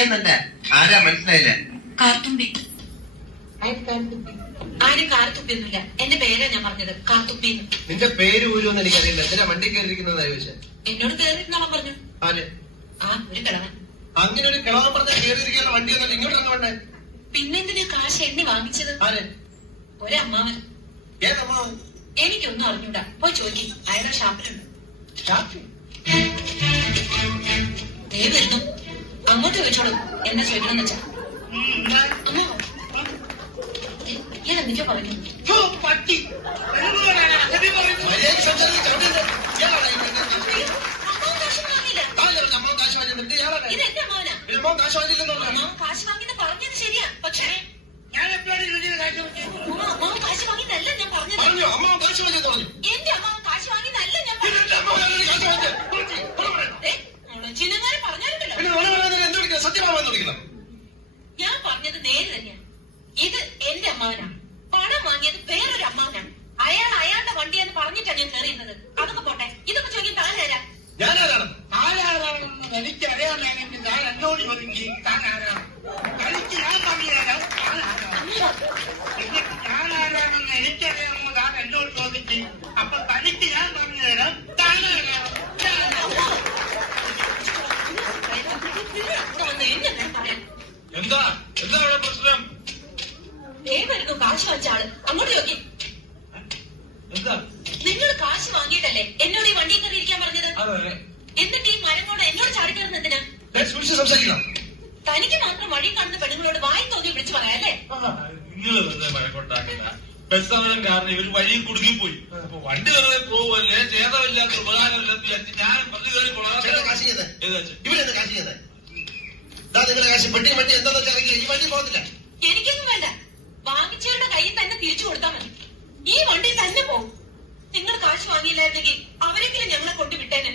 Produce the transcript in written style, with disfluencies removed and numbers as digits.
എന്നല്ല ആരാ മനസ്സിലായില്ല? കാർത്തുമ്പി. ആരും കാർത്തുപ്പിയൊന്നുമില്ല. എന്റെ പേരാ ഞാൻ പറഞ്ഞത്, കാർത്തുപ്പി. നിന്റെ പേര് ഊരുമെന്ന് എനിക്കറിയില്ല. എന്തിനാ വണ്ടി കയറിയിരിക്കുന്നതാ ചോദിച്ചത്? എന്നോട് കയറിയിരുന്നോളം പറഞ്ഞു. ആര്? ഒരു കിളവൻ. അങ്ങനെ ഒരു കിളവൻ പറഞ്ഞ കയറിയിരിക്കുന്ന വണ്ടി ഒന്നല്ല ഇങ്ങോട്ട് തന്നെ വേണ്ടേ? പിന്നെന്തിനാ കാശ് എണ്ണി വാങ്ങിച്ചത്? ആര്? ഒരമ്മാവൻ. ഏതമ്മാവൻ? എനിക്കൊന്നും അറിഞ്ഞൂടാ. പോയി ചോദിക്കും, അയാളുടെ ഷാപ്പിലുണ്ട്. വരുന്നു, അങ്ങോട്ട് ചോദിച്ചോളൂ. എന്നാ ചോദിക്കണം വെച്ചാ. ഞാൻ എന്തൊക്കെയോ പറഞ്ഞു. ഇതെന്റെ അമ്മാവനാ. അമ്മാവൻ കാശ് വാങ്ങിന്ന് പറഞ്ഞത് ശരിയാ. പക്ഷേ അമ്മാവൻ കാശ് വാങ്ങിന്നല്ല ഞാൻ പറഞ്ഞത്. എന്റെ അമ്മാവൻ കാശ് വാങ്ങിന്നല്ല ഞാൻ പറഞ്ഞത്. ചിന്നങ്ങാരെ പറഞ്ഞാലുണ്ടല്ലോ. ഞാൻ പറഞ്ഞത് നേര് തന്നെയാണ്. ഇത് എന്റെ അമ്മാവനാ. പണം വാങ്ങിയത് വേറൊരു അമ്മാവനാണ്. അയാൾ അയാളുടെ വണ്ടിയെന്ന് പറഞ്ഞിട്ടാണ് ഞാൻ കയറിയിരുന്നത്. അതൊക്കെ പോട്ടെ, ഇതൊക്കെ ചോദിക്കാൻ താനാരാ? ആരാണെന്ന് എനിക്കറിയാമെങ്കിൽ ഞാൻ എന്നോട് ചോദിക്കും താനാരാണ്. എനിക്ക് ഞാൻ പറഞ്ഞുതരാം ഞാനാരാണെന്ന് എനിക്കറിയാമെന്ന് താൻ എന്നോട് ചോദിക്കും. അപ്പൊ തനിക്ക് ഞാൻ പറഞ്ഞുതരാം താനാരാണ്. എന്താ എന്താ അവിടെ പ്രശ്നം? വരുന്നു കാശ് വാങ്ങിച്ച ആള്. അങ്ങോട്ട് ചോദിക്കും. എന്താ? നിങ്ങൾ കാശ് വാങ്ങിയിട്ടല്ലേ എന്നോട് ഈ വണ്ടിയിൽ കയറിയിരിക്കാൻ പറഞ്ഞത്? എന്നിട്ട് ഈ മരം കൊണ്ട് എന്നോട് ചാടിക്കയറുന്ന എന്തിനാ? സംസാരിക്കണം. തനിക്ക് മാത്രം വഴി കാണുന്ന പെണ്ണുങ്ങളോട് വായി തോന്നി വിളിച്ചു പറയാല്ലേ? നിങ്ങൾ വെറുതെ വഴക്കുണ്ടാക്കില്ല. ബസ് സമരം കാരണം ഇവർ വഴിയിൽ കുടുങ്ങിപ്പോയി. അപ്പൊ വണ്ടി വെറുതെ പോവല്ലേ, ചേതമില്ലാത്ത ഉപകാരമില്ലാത്ത ഞാൻ പറഞ്ഞു കയറി നിങ്ങളുടെ കാശ് പെട്ടി വണ്ടി എന്താണെന്ന് വെച്ചാൽ ഈ വണ്ടി പോകത്തില്ല. എനിക്കൊന്നും വേണ്ട. വാങ്ങിച്ചവരുടെ കയ്യിൽ തന്നെ തിരിച്ചു കൊടുത്താൽ മതി. ഈ വണ്ടി തന്നെ പോകും. നിങ്ങൾ കാശ് വാങ്ങിയില്ലായിരുന്നെങ്കിൽ അവരെങ്കിലും ഞങ്ങളെ കൊണ്ടുവിട്ടേനെ.